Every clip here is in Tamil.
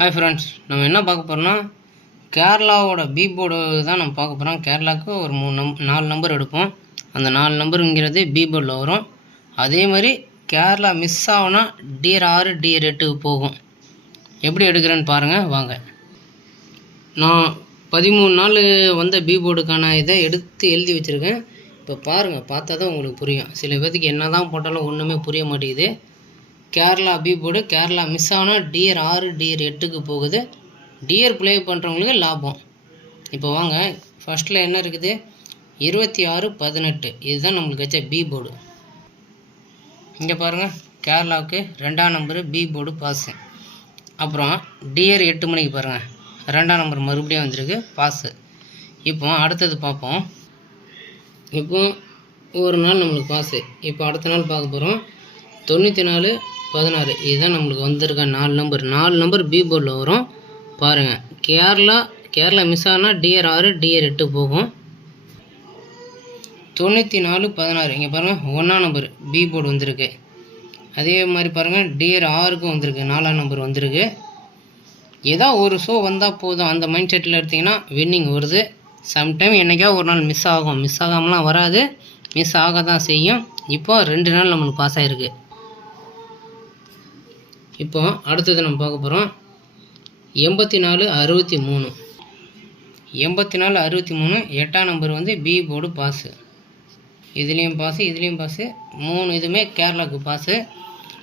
ஹாய் ஃப்ரெண்ட்ஸ், நம்ம என்ன பார்க்க போகிறோம்னா கேரளாவோட பி போர்டு தான் நம்ம பார்க்க போகிறோம். கேரளாவுக்கு ஒரு 4 நம்பர் எடுப்போம். அந்த 4 நம்பருங்கிறது பி போர்டில் வரும். அதே மாதிரி கேரளா மிஸ் ஆகுனா டியர் 6 டியர் 8க்கு போகும். எப்படி எடுக்கிறேன்னு பாருங்கள் வாங்க. நான் 13 நாள் வந்த பி போர்டுக்கான இதை எடுத்து எழுதி வச்சுருக்கேன். இப்போ பாருங்கள், பார்த்தா தான் உங்களுக்கு புரியும். சில பேருக்கு என்ன தான் போட்டாலும் ஒன்றுமே புரிய மாட்டேங்குது. Kerala B board Kerala miss ஆனால் டியர் 6 டியர் 8க்கு போகுது. டியர் ப்ளே பண்ணுறவங்களுக்கு லாபம். இப்போ வாங்க, ஃபஸ்ட்டில் என்ன இருக்குது, 26-18 இதுதான் நம்மளுக்கு வச்ச பி போர்டு. இங்கே பாருங்கள், கேரளாவுக்கு 2ஆம் நம்பரு பி போர்டு பாஸு. அப்புறம் டியர் 8 மணிக்கு பாருங்கள், 2ஆம் நம்பர் மறுபடியும் வந்திருக்கு பாஸு. இப்போ அடுத்தது பார்ப்போம். இப்போ ஒரு நாள் நம்மளுக்கு பாஸு. இப்போ அடுத்த நாள் பார்க்க போகிறோம். 94-16 இதுதான் நம்மளுக்கு வந்திருக்க 4 நம்பர் பி போர்டில் வரும். பாருங்கள், கேரளா மிஸ் ஆனால் டியர் 6 டியர் 8 போகும். 94-16 இங்கே பாருங்கள், 1ஆம் நம்பர் பி போர்டு வந்திருக்கு. அதே மாதிரி பாருங்கள், டியர் 6க்கும் வந்திருக்கு, 4ஆம் நம்பர் வந்திருக்கு. ஏதோ ஒரு ஷோ வந்தால் போதும் அந்த மைண்ட் செட்டில் எடுத்திங்கன்னா வின்னிங் வருது. சம்டைம் என்றைக்கா ஒரு நாள் மிஸ் ஆகும், மிஸ் ஆகாமலாம் வராது, மிஸ் ஆக தான் செய்யும். இப்போ 2 நாள் நம்மளுக்கு பாஸ் ஆகிருக்கு. இப்போ அடுத்தது நம்ம பார்க்க போகிறோம். 84-63 84-63 8ஆம் நம்பர் வந்து பி போர்டு பாஸு. இதுலேயும் பாஸு, இதுலேயும் பாஸு, 3 இதுவுமே கேரளாவுக்கு பாஸு.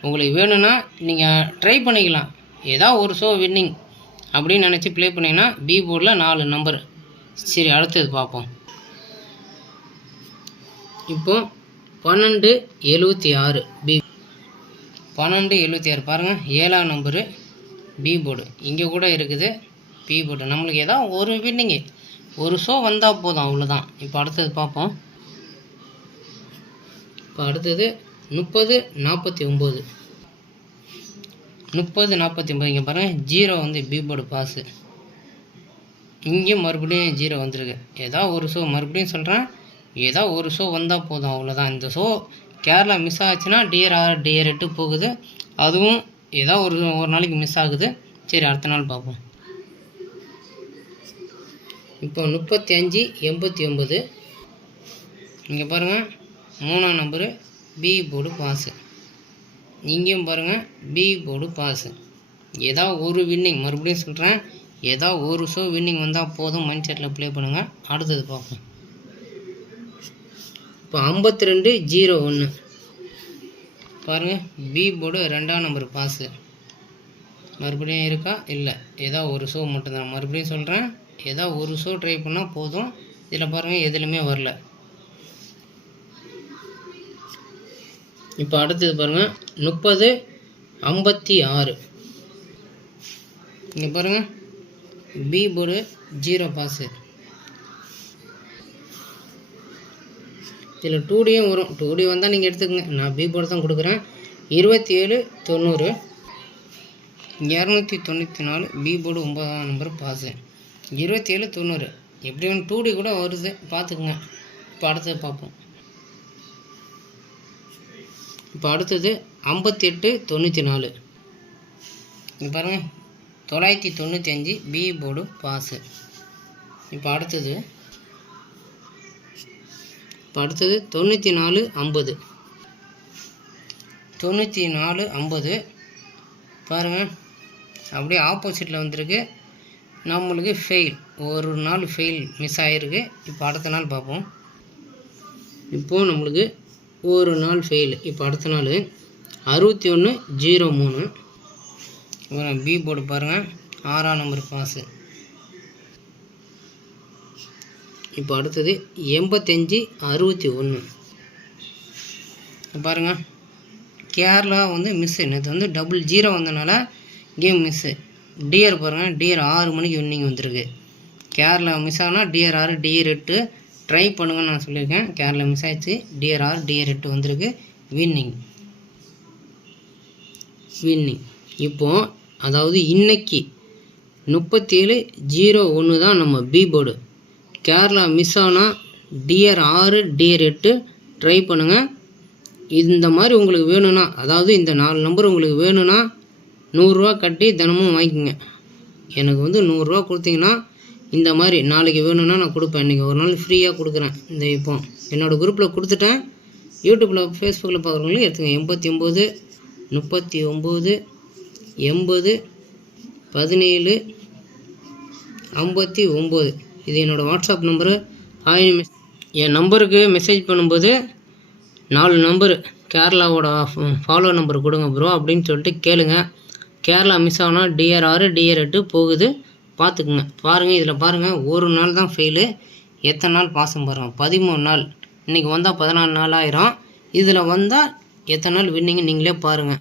உங்களுக்கு வேணும்னா நீங்கள் ட்ரை பண்ணிக்கலாம். ஏதாவது ஒரு ஷோ வின்னிங் அப்படின்னு நினச்சி ப்ளே பண்ணிங்கன்னா பி போர்டில் 4 நம்பர். சரி, அடுத்தது பார்ப்போம். இப்போ 12-76 பி 12-76 பாருங்கள், 7ஆம் நம்பரு பி போர்டு. இங்கே கூட இருக்குது பி போர்டு. நம்மளுக்கு ஏதாவது ஒரு வின்னிங்கு, ஒரு ஷோ வந்தால் போதும், அவ்வளோதான். இப்போ அடுத்தது பார்ப்போம். இப்போ அடுத்தது 30-49 30-49 இங்கே பாருங்கள், 0 வந்து பி போர்டு பாஸு. இங்கேயும் மறுபடியும் 0 வந்திருக்கு. ஏதாவது ஒரு ஷோ, மறுபடியும் சொல்கிறேன், ஏதாவது ஒரு ஷோ வந்தால் போதும், அவ்வளோதான். இந்த ஷோ கேரளா மிஸ் ஆச்சுன்னா டியர் 6 டியர் 8 போகுது. அதுவும் ஏதாவது ஒரு நாளைக்கு மிஸ் ஆகுது. சரி, அடுத்த நாள் பார்ப்போம். இப்போ 35-89 இங்கே பாருங்கள், 3ஆம் நம்பரு பி போர்டு பாஸு. இங்கேயும் பாருங்கள் பி போர்டு பாஸு. ஏதாவது ஒரு வின்னிங், மறுபடியும் சொல்கிறேன், ஏதாவது ஒரு ஷோ வின்னிங் வந்தால் போதும், மைண்ட் செட்டில் ப்ளே பண்ணுங்கள். அடுத்தது பார்ப்போம். இப்போ 52-01 பாருங்கள், பி போர்டு 2ஆம் நம்பர் பாஸு. மறுபடியும் இருக்கா? இல்லை, ஏதாவது ஒரு ஷோ மட்டும்தான். மறுபடியும் சொல்கிறேன், ஏதாவது ஒரு ஷோ ட்ரை பண்ணால் போதும். இதில் பாருங்கள், எதுலையுமே வரல. இப்போ அடுத்தது பாருங்கள், 30-56 இங்கே பாருங்கள், பி போர்டு 0 பாஸு. இதில் 2டியும் வரும். 2டி வந்தால் நீங்கள் எடுத்துக்கங்க, நான் பி போர்டு தான் கொடுக்குறேன். 27-90 294 பி போர்டு 9ஆம் நம்பர் பாஸு. 27-90 எப்படி ஒன்று 2டி கூட வருது, பார்த்துக்குங்க. இப்போ அடுத்தது பார்ப்போம். இப்போ அடுத்தது 58-94 இங்கே பாருங்கள், 995 பி போர்டு பாஸு. இப்போ அடுத்தது 94-50 94-50 பாருங்கள், அப்படியே ஆப்போசிட்டில் வந்திருக்கு. நம்மளுக்கு ஃபெயில், ஒரு நாள் ஃபெயில் மிஸ் ஆகிருக்கு. இப்போ அடுத்த நாள் பார்ப்போம். இப்போது நம்மளுக்கு ஒரு நாள் ஃபெயில். இப்போ அடுத்த நாள் 61-03 பி போர்டு பாருங்கள், 6ஆம் நம்பர் பாஸு. இப்போ அடுத்தது 85-61 பாருங்கள், கேரளா வந்து மிஸ்ஸு. இது வந்து டபுள் 0 வந்தனால கேம் மிஸ்ஸு. டியர் பாருங்கள், டியர் 6 மணிக்கு வின்னிங் வந்திருக்கு. கேரளா மிஸ் ஆனால் டியர் 6 டியர் 8 ட்ரை பண்ணுங்கன்னு நான் சொல்லியிருக்கேன். கேரளா மிஸ் ஆகிடுச்சு, டியர் 6 டியர் 8 வந்திருக்கு. வின்னிங். இப்போது அதாவது இன்னைக்கு 37-01 தான் நம்ம பி போர்டு. கேரளா மிஸ் ஆனால் டியர் 6 டியர் 8 ட்ரை பண்ணுங்கள். இந்த மாதிரி உங்களுக்கு வேணும்னா, அதாவது இந்த 4 நம்பர் உங்களுக்கு வேணும்னா 100 ரூபா கட்டி தினமும் வாங்கிக்கோங்க. எனக்கு வந்து 100 ரூபா கொடுத்தீங்கன்னா இந்த மாதிரி நாளைக்கு வேணும்னா நான் கொடுப்பேன். இன்றைக்கி ஒரு நாள் ஃப்ரீயாக கொடுக்குறேன். இந்த இப்போ என்னோடய குரூப்பில் கொடுத்துட்டேன். யூடியூப்பில் ஃபேஸ்புக்கில் பார்க்குறவங்களும் எடுத்துங்க. 89 39 80 17 59 இது என்னோடய வாட்ஸ்அப் நம்பரு. என் நம்பருக்கு மெசேஜ் பண்ணும்போது 4 நம்பரு கேரளாவோட ஃபாலோ நம்பர் கொடுங்க ப்ரோ அப்படின்னு சொல்லிட்டு கேளுங்க. கேரளா மிஸ் ஆனால் DR 6 DR 8 போகுது, பார்த்துக்குங்க. பாருங்கள், இதில் பாருங்கள், ஒரு நாள் தான் ஃபெயிலு. எத்தனை நாள் பாசம் பாருங்கள், 13 நாள். இன்றைக்கி வந்தால் 14 நாள் ஆயிரும். இதில் வந்தால் எத்தனை நாள் வின்னிங்கு நீங்களே பாருங்கள்.